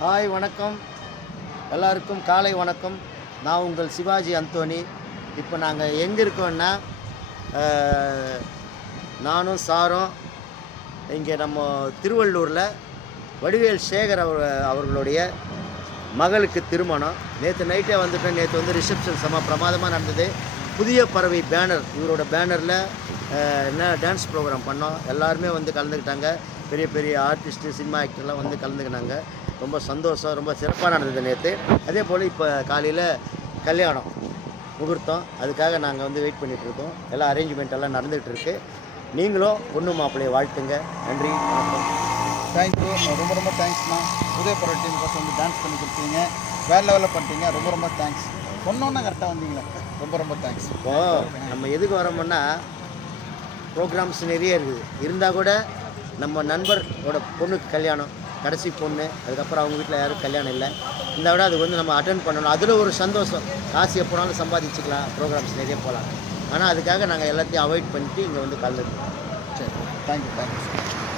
Hi வணக்கம், எல்லாருக்கும் காலை வணக்கம். நான் உங்கள் சிவாஜி அந்தோணி. இப்போ நாங்கள் எங்கே இருக்கோன்னா, நானும் சாரும் இங்கே நம்ம திருவள்ளூரில் வடிவேல் சேகர் அவர்களுடைய மகளுக்கு திருமணம். நேற்று நைட்டே வந்துட்டோம். நேற்று வந்து ரிசப்ஷன் செம பிரமாதமாக நடந்தது. புதிய பறவை பேனர், இவரோட பேனரில் என்ன டான்ஸ் ப்ரோக்ராம் பண்ணோம். எல்லாருமே வந்து கலந்துக்கிட்டாங்க. பெரிய பெரிய ஆர்டிஸ்ட்டு, சினிமா ஆக்டர்லாம் வந்து கலந்துக்கினாங்க. ரொம்ப சந்தோஷம், ரொம்ப சிறப்பாக நடந்தது நேற்று. அதே போல் இப்போ காலையில் கல்யாணம் முகூர்த்தம், அதுக்காக நாங்கள் வந்து வெயிட் பண்ணிகிட்ருக்கோம். எல்லாம் அரேஞ்ச்மெண்ட் எல்லாம் நடந்துகிட்ருக்கு. நீங்களும் பொண்ணு மாப்பிள்ளையை வாழ்த்துங்க. நன்றி, வணக்கம். தேங்க்யூ, ரொம்ப ரொம்ப தேங்க்ஸ்ண்ணா. புதிய பறவை டீம் கோசம் வந்து டான்ஸ் பண்ணி கொடுத்தீங்க, வேறு லெவலில் பண்ணிட்டீங்க. ரொம்ப ரொம்ப தேங்க்ஸ். சொன்னோன்னா கரெக்டாக வந்தீங்களே, ரொம்ப ரொம்ப தேங்க்ஸ். இப்போது நம்ம எதுக்கு வரோம்னா, ப்ரோக்ராம்ஸ் நிறைய இருக்குது. இருந்தால் கூட நம்ம நண்பரோட பொண்ணுக்கு கல்யாணம், கடைசி பொண்ணு, அதுக்கப்புறம் அவங்க வீட்டில் யாரும் கல்யாணம் இல்லை. இந்த விட அதுக்கு வந்து நம்ம அட்டென்ட் பண்ணணும். அதில் ஒரு சந்தோஷம். காசு எப்போனாலும் சம்பாதிச்சுக்கலாம், ப்ரோக்ராம்ஸ் நிறைய போகலாம். ஆனால் அதுக்காக நாங்கள் எல்லாத்தையும் அவாய்ட் பண்ணிட்டு இங்கே வந்து கலந்துருக்கோம். சரி, தேங்க்யூ.